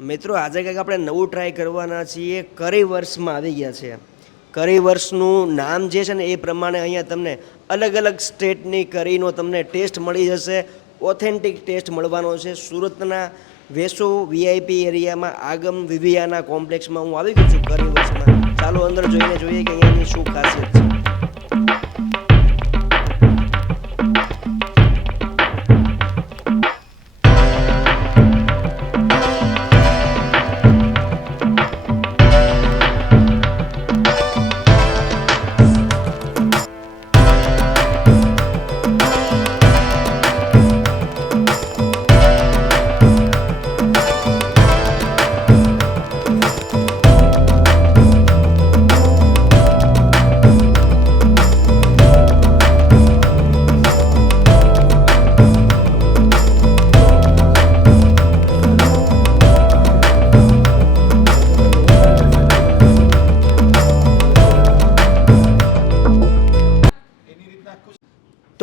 મિત્રો, આજે કંઈક આપણે નવું ટ્રાય કરવાના છીએ. કરી વર્ષમાં આવી ગયા છે? કરી વર્ષનું નામ જે છે ને એ પ્રમાણે અહીંયા તમને અલગ અલગ સ્ટેટની કરીનો તમને ટેસ્ટ મળી જશે. ઓથેન્ટિક ટેસ્ટ મળવાનો છે. સુરતના વેસો વીઆઈપી એરિયામાં આગમ વિવિયાના કોમ્પ્લેક્સમાં હું આવી ગયો છું. કરી વર્ષમાં? ચાલો અંદર જોઈને જોઈએ કે અહીંયાની શું ખાસિયત છે.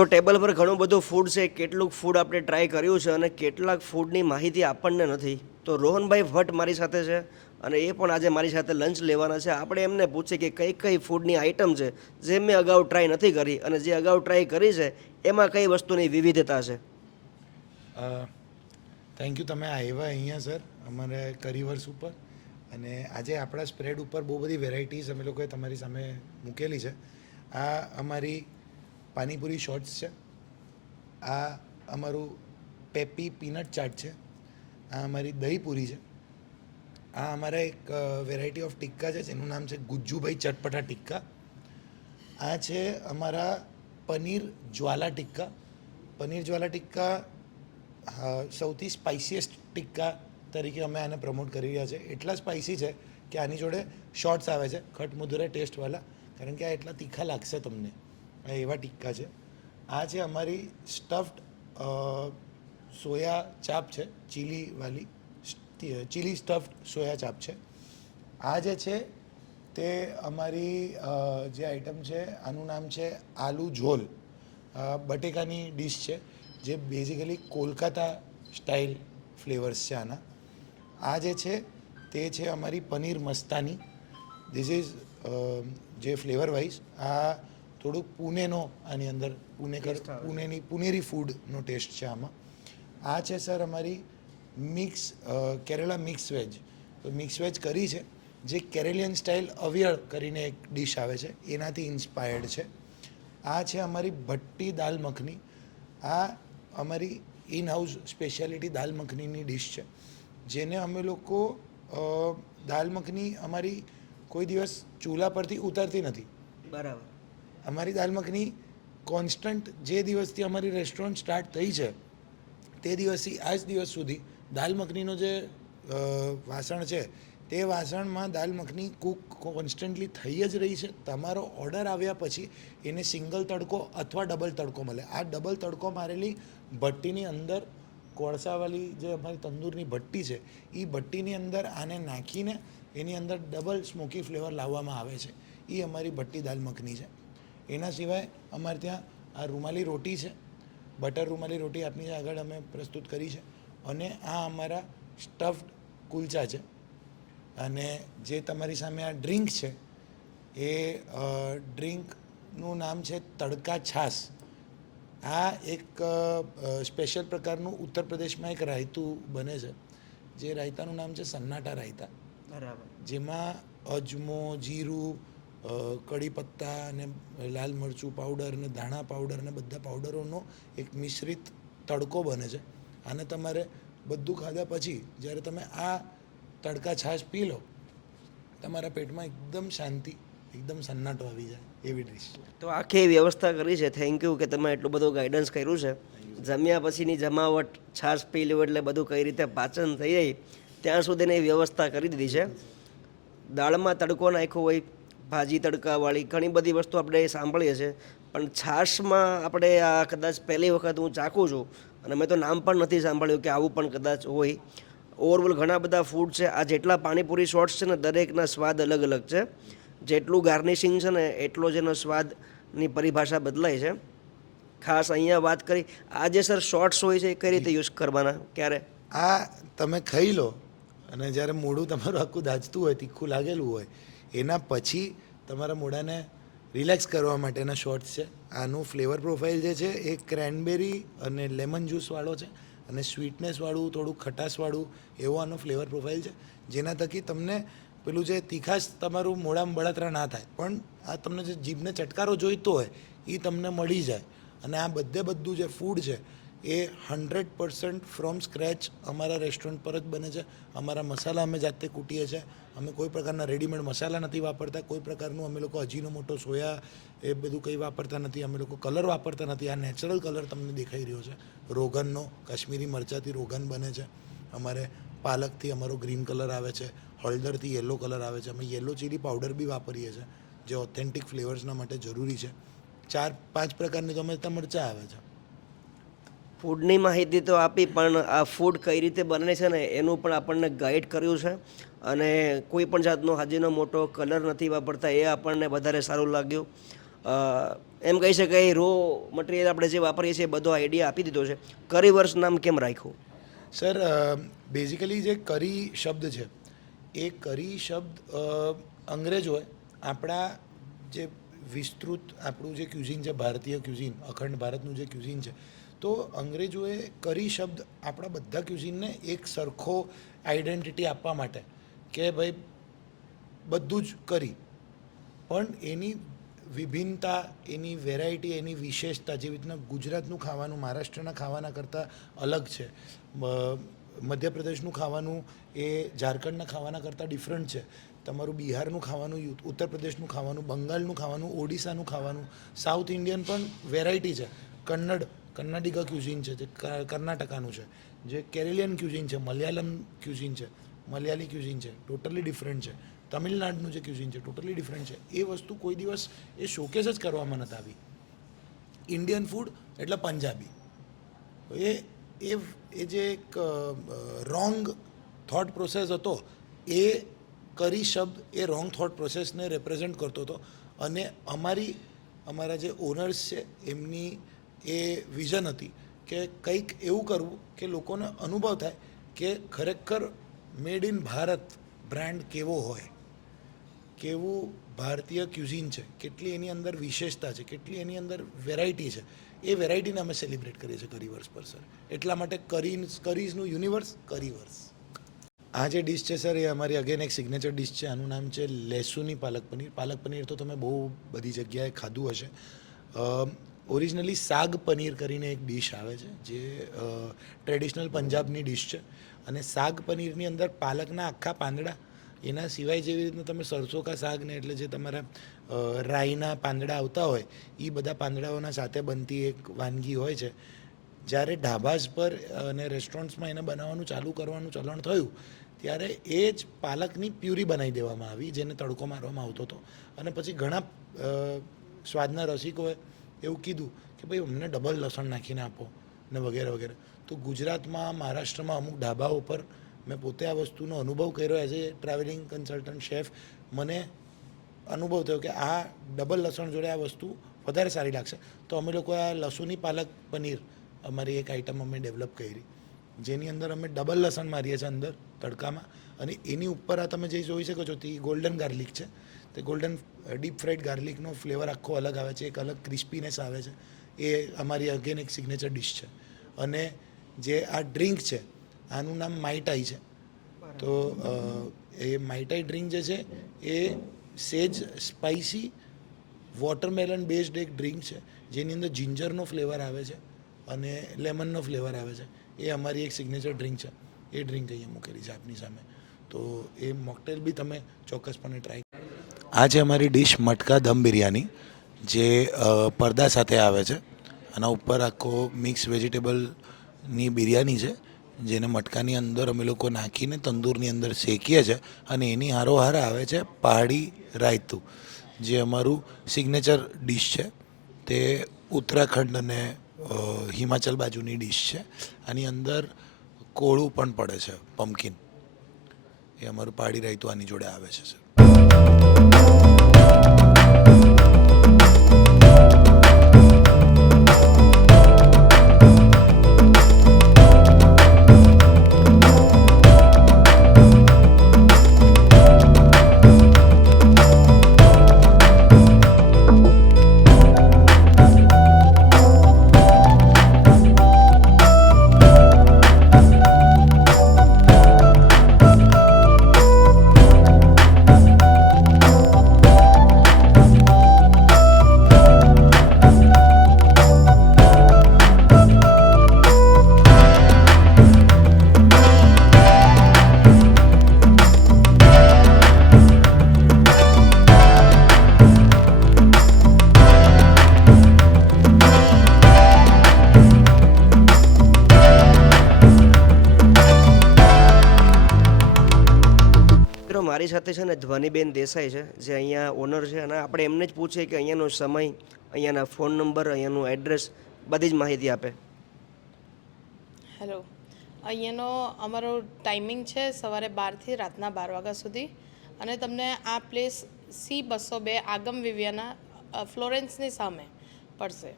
તો ટેબલ પર ઘણું બધું ફૂડ છે, કેટલુંક ફૂડ આપણે ટ્રાય કર્યું છે અને કેટલાક ફૂડની માહિતી આપણને નથી. તો રોહનભાઈ ભટ્ટ મારી સાથે છે અને એ પણ આજે મારી સાથે લંચ લેવાના છે. આપણે એમને પૂછીએ કે કઈ કઈ ફૂડની આઇટમ છે જે મેં અગાઉ ટ્રાય નથી કરી અને જે અગાઉ ટ્રાય કરી છે, એમાં કઈ વસ્તુની વિવિધતા છે? થેન્ક યુ તમે આવ્યા અહીંયા સર અમારે કરિવર્સ ઉપર. અને આજે આપણા સ્પ્રેડ ઉપર બહુ બધી વેરાયટીઝ અમે લોકોએ તમારી સામે મૂકેલી છે. આ અમારી પાણીપુરી શોર્ટ્સ છે. આ અમારું પેપી પીનટ ચાટ છે. આ અમારી દહીંપુરી છે. આ અમારા એક વેરાયટી ઓફ ટિક્કા છે, જેનું નામ છે ગુજ્જુભાઈ ચટપટા ટિક્કા. આ છે અમારા પનીર જ્વાલા ટિક્કા. પનીર જ્વાલા ટિક્કા સૌથી સ્પાઇસીએસ્ટ ટિક્કા તરીકે અમે આને પ્રમોટ કરી રહ્યા છે. એટલા સ્પાઇસી છે કે આની જોડે શોર્ટ્સ આવે છે. ખટમધુરા ટેસ્ટવાળા કારણ કે આ એટલા તીખા લાગશે તમને. એવા ટિક્કા છે. આ છે અમારી સ્ટફડ સોયા ચાપ છે ચીલીવાળી ચીલી સ્ટફ્ડ સોયા ચાપ છે. આ જે છે તે અમારી જે આઈટમ છે આનું નામ છે આલુ ઝોલ. બટેકાની ડીશ છે જે બેઝિકલી કોલકાતા સ્ટાઇલ ફ્લેવર્સ છે આના. આ જે છે તે છે અમારી પનીર મસ્તાની. ધીસ ઇઝ જે ફ્લેવર વાઇઝ આ થોડુંક પુણેનો આની અંદર પુણેકર પુણેની પુનેરી ફૂડનો ટેસ્ટ છે આમાં. આ છે સર અમારી મિક્સ કેરેલા મિક્સ વેજ તો મિક્સ વેજ કરી છે જે કેરેલિયન સ્ટાઇલ અવિયળ કરીને એક ડિશ આવે છે એનાથી ઇન્સ્પાયર્ડ છે. આ છે અમારી ભટ્ટી દાલ મખની. આ અમારી ઇન હાઉસ સ્પેશિયાલિટી દાલ મખનીની ડિશ છે. જેને અમે લોકો દાલ મખની અમારી કોઈ દિવસ ચૂલા પરથી ઉતરતી નથી. બરાબર. અમારી દાલ મખની કોન્સ્ટન્ટ જે દિવસથી અમારી રેસ્ટોરન્ટ સ્ટાર્ટ થઈ છે, તે દિવસથી આજ દિવસ સુધી દાલ મખનીનો જે વાસણ છે, તે વાસણમાં દાલ મખની કૂક કોન્સ્ટન્ટલી થઈ જ રહી છે. તમારો ઓર્ડર આવ્યા પછી એને સિંગલ તડકો અથવા ડબલ તડકો મળે. આ ડબલ તડકો મારેલી ભટ્ટીની અંદર કોળસાવાળી જે અમારી તંદૂરની ભટ્ટી છે એ ભટ્ટીની અંદર આને નાખીને એની અંદર ડબલ સ્મોકી ફ્લેવર લાવવામાં આવે છે. એ અમારી ભટ્ટી દાલ મખની છે. એના સિવાય અમારે ત્યાં આ રૂમાલી રોટી છે બટર રૂમાલી રોટી આપની આગળ અમે પ્રસ્તુત કરી છે અને આ અમારા સ્ટફ્ડ કુલચા છે. અને જે તમારી સામે આ ડ્રિંક છે એ ડ્રિંકનું નામ છે તડકા છાસ આ એક સ્પેશિયલ પ્રકારનું ઉત્તર પ્રદેશમાં એક રાયતું બને છે જે રાયતાનું નામ છે સન્નાટા રાયતા. બરાબર. જેમાં અજમો જીરું કડી પત્તા અને લાલ મરચું પાવડર અને ધાણા પાવડર અને બધા પાવડરોનો એક મિશ્રિત તડકો બને છે. આને તમારે બધું ખાધા પછી જ્યારે તમે આ તડકા છાશ પી લો, તમારા પેટમાં એકદમ શાંતિ, એકદમ સન્નાટો આવી જાય એવી ડિશ તો આખી વ્યવસ્થા કરી છે. થેન્ક યુ કે તમે એટલું બધું ગાઈડન્સ કર્યું છે. જમ્યા પછીની જમાવટ, છાશ પી લેવું એટલે બધું કઈ રીતે પાચન થઈ જાય ત્યાં સુધીની વ્યવસ્થા કરી દીધી છે. દાળમાં તડકો નાખ્યો હોય ભાજી તડકાવાળી ઘણી બધી વસ્તુ આપણે સાંભળીએ છીએ. પણ છાશમાં આપણે આ કદાચ પહેલી વખત હું ચાખું છું, અને મેં તો નામ પણ નથી સાંભળ્યું કે આવું પણ કદાચ હોય. ઓવરઓલ ઘણા બધા ફૂડ છે, આ જેટલા પાણીપુરી શોર્ટ્સ છે ને, દરેકના સ્વાદ અલગ અલગ છે. જેટલું ગાર્નિશિંગ છે ને, એટલો જ એનો સ્વાદની પરિભાષા બદલાય છે. ખાસ અહીંયા વાત કરી, આ જે સર શોર્ટ્સ હોય છે, એ કઈ રીતે યુઝ કરવાના? ક્યારે? આ તમે ખાઈ લો, અને જ્યારે મોઢું તમારું આખું દાજતું હોય, તીખું લાગેલું હોય એના પછી તમારા મોઢાને રિલેક્સ કરવા માટેના શોર્ટ્સ છે. આનું ફ્લેવર પ્રોફાઇલ જે છે એ ક્રેનબેરી અને લેમન જ્યુસવાળો છે અને સ્વીટનેસવાળું થોડું ખટાશવાળું એવો આનો ફ્લેવર પ્રોફાઇલ છે. જેના થકી તમને પેલું જે તીખાશ તમારું મોઢામાં બળતરા ના થાય, પણ આ તમને જે જીભને ચટકારો જોઈતો હોય એ તમને મળી જાય. અને આ બધે બધું જે ફૂડ છે એ હન્ડ્રેડ પર્સન્ટ ફ્રોમ સ્ક્રેચ અમારા રેસ્ટોરન્ટ પર જ બને છે. અમારા મસાલા અમે જાતે કૂટીએ છીએ. અમે કોઈ પ્રકારના રેડીમેડ મસાલા નથી વાપરતા. કોઈ પ્રકારનું અમે લોકો હજીનો મોટો સોયા એ બધું કંઈ વાપરતા નથી. અમે લોકો કલર વાપરતા નથી. આ નેચરલ કલર તમને દેખાઈ રહ્યો છે. રોગનનો, કાશ્મીરી મરચાંથી રોગન બને છે. અમારે પાલકથી અમારો ગ્રીન કલર આવે છે. હળદરથી યલો કલર આવે છે. અમે યલો ચીલી પાવડર બી વાપરીએ છીએ, જે ઓથેન્ટિક ફ્લેવર્સના માટે જરૂરી છે. ચાર પાંચ પ્રકારની તો અમે ત્યાં મરચાં આવે છે. ફૂડની માહિતી તો આપી, પણ આ ફૂડ કઈ રીતે બને છે ને એનું પણ આપણને ગાઈડ કર્યું છે. અને કોઈ પણ જાતનો હાજીનો મોટો કલર નથી વાપરતા, એ આપણને વધારે સારું લાગ્યું. એમ કહી શકાય રો મટીરિયલ આપણે જે વાપરીએ છીએ બધો આઈડિયા આપી દીધો છે. કરી વર્ષ નામ કેમ રાખ્યું? સર બેઝિકલી જે કરી શબ્દ છે, એ કરી શબ્દ અંગ્રેજોએ આપણા જે વિસ્તૃત આપણું જે ક્યુઝિન છે, ભારતીય ક્યુઝિન અખંડ ભારતનું જે ક્યુઝિન છે તો અંગ્રેજોએ કરી શબ્દ આપણા બધા ક્યુઝિનને એક સરખો આઈડેન્ટિટી આપવા માટે કે ભાઈ, બધું જ કરી. પણ એની વિભિન્નતા, એની વેરાયટી એની વિશેષતા જેવી રીતના ગુજરાતનું ખાવાનું મહારાષ્ટ્રના ખાવાના કરતાં અલગ છે. મધ્યપ્રદેશનું ખાવાનું એ ઝારખંડના ખાવાના કરતાં ડિફરન્ટ છે. તમારું બિહારનું ખાવાનું ઉત્તર પ્રદેશનું ખાવાનું, બંગાળનું ખાવાનું, ઓડિશાનું ખાવાનું, સાઉથ ઇન્ડિયન પણ વેરાયટી છે. કન્નડ કર્ણાટિકા ક્યુઝિન છે? જે કર્ણાટકાનું છે. જે કેરેલિયન ક્યુઝિન છે, મલયાલમ ક્યુઝિન છે, મલયાલી ક્યુઝિન છે ટોટલી ડિફરન્ટ છે. તમિલનાડુનું જે ક્યુઝિન છે ટોટલી ડિફરન્ટ છે. એ વસ્તુ કોઈ દિવસ એ શોકેસ જ કરવામાં નથી આવી. ઇન્ડિયન ફૂડ એટલે પંજાબી. એ એ એ જે એક રોંગ થોટ પ્રોસેસ હતો, એ કરી શબ્દ, એ રોંગ થોટ પ્રોસેસને રિપ્રેઝેન્ટ કરતો હતો. અને અમારી, અમારા જે ઓનર્સ છે, એમની એ વિઝન હતી કે કંઈક એવું કરવું કે લોકોને અનુભવ થાય કે ખરેખર મેડ ઇન ભારત બ્રાન્ડ કેવો હોય, કેવું ભારતીય ક્યુઝિન છે, કેટલી એની અંદર વિશેષતા છે, કેટલી એની અંદર વેરાયટી છે. એ વેરાયટીને અમે સેલિબ્રેટ કરીએ છીએ કરીવર્સ પર સર એટલા માટે કરી કરીઝનું યુનિવર્સ કરીવર્સ આ જે ડિશ છે સર એ અમારી અગેન એક સિગ્નેચર ડિશ છે. આનું નામ છે લેસુની પાલક પનીર. પાલક પનીર તો તમે બહુ બધી જગ્યાએ ખાધું હશે. ઓરિજિનલી સાગ પનીર કરીને એક ડિશ આવે છે, જે ટ્રેડિશનલ પંજાબની ડિશ છે. અને સાગ પનીરની અંદર પાલકના આખા પાંદડા, એના સિવાય જેવી રીતના તમે સરસો કા સાગને એટલે જે તમારા રાઈના પાંદડા આવતા હોય એ બધા પાંદડાઓના સાથે બનતી એક વાનગી હોય છે. જ્યારે ઢાબાઝ પર અને રેસ્ટોરન્ટ્સમાં એને બનાવવાનું ચાલુ કરવાનું ચલણ થયું, ત્યારે એ જ પાલકની પ્યુરી બનાવી દેવામાં આવી, જેને તડકો મારવામાં આવતો હતો. અને પછી ઘણા સ્વાદના રસિકોએ એવું કીધું કે ભાઈ, અમને ડબલ લસણ નાખીને આપો ને વગેરે વગેરે. તો ગુજરાતમાં, મહારાષ્ટ્રમાં અમુક ઢાબાઓ પર મેં પોતે આ વસ્તુનો અનુભવ કર્યો as a travelling consultant chef મને અનુભવ થયો કે આ ડબલ લસણ જોડે આ વસ્તુ વધારે સારી લાગશે. તો અમે લોકો આ લસુની પાલક પનીર અમારી એક આઈટમ અમે ડેવલપ કરી. જેની અંદર અમે ડબલ લસણ મારીએ છીએ અંદર તડકામાં. અને એની ઉપર આ તમે જે જોઈ શકો છો, તે ગોલ્ડન ગાર્લિક છે. તે ગોલ્ડન ડીપ ફ્રાઈડ ગાર્લિકનો ફ્લેવર આખો અલગ આવે છે, એક અલગ ક્રિસ્પીનેસ આવે છે. એ અમારી અગેન એક સિગ્નેચર ડિશ છે. અને જે આ ડ્રિંક છે, આનું નામ માઇટાઈ છે. તો એ માઇટાઈ ડ્રિંક જે છે, એ સેજ સ્પાઇસી વોટરમેલન બેઝડ એક ડ્રિંક છે, જેની અંદર જિંજરનો ફ્લેવર આવે છે અને લેમનનો ફ્લેવર આવે છે. એ અમારી એક સિગ્નેચર ડ્રિંક છે. એ ડ્રિંક અહીંયા મૂકેલી છે આપની સામે. તો એ મોકટેલ બી તમે ચોક્કસપણે ટ્રાય આ છે અમારી ડિશ મટકા દમ બિરયાની, જે પડદા સાથે આવે છે. આના ઉપર આખો મિક્સ વેજીટેબલની બિરયાની છે, જેને મટકાની અંદર અમે લોકો નાખીને તંદૂરની અંદર શેકીએ છીએ અને એની હારોહાર આવે છે પહાડી રાયતું, જે અમારું સિગ્નેચર ડિશ છે. તે ઉત્તરાખંડ અને હિમાચલ બાજુની ડિશ છે. આની અંદર કોળું પણ પડે છે પમ્પકિન એ અમારું પહાડી રાયતું આની જોડે આવે છે સર મારી સાથે છે ને ધ્વનિબેન દેસાઈ છે, જે અહીંયા ઓનર છે અને આપણે એમને જ પૂછીએ કે અહીંયાનો સમય, અહીંયાના ફોન નંબર અહીંયાનું એડ્રેસ બધી જ માહિતી આપે. હેલો અહીંયાનો અમારો ટાઈમિંગ છે સવારે બારથી રાતના બાર વાગ્યા સુધી. અને તમને આ પ્લેસ સી બસો બે આગમ વિવિયાના ફ્લોરેન્સની સામે પડશે.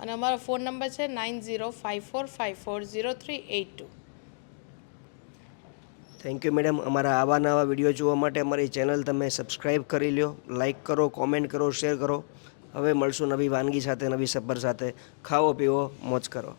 અને અમારો ફોન નંબર છે nine zero five four five four zero three eight two thank you madam. અમારા આવા નવા વીડિયો જોવા માટે અમારી ચેનલ તમે સબસ્ક્રાઈબ કરી લ્યો, લાઇક કરો, કોમેન્ટ કરો, શેર કરો. હવે મળશું નવી વાનગી સાથે, નવી સફર સાથે. ખાઓ પીવો મોજ કરો.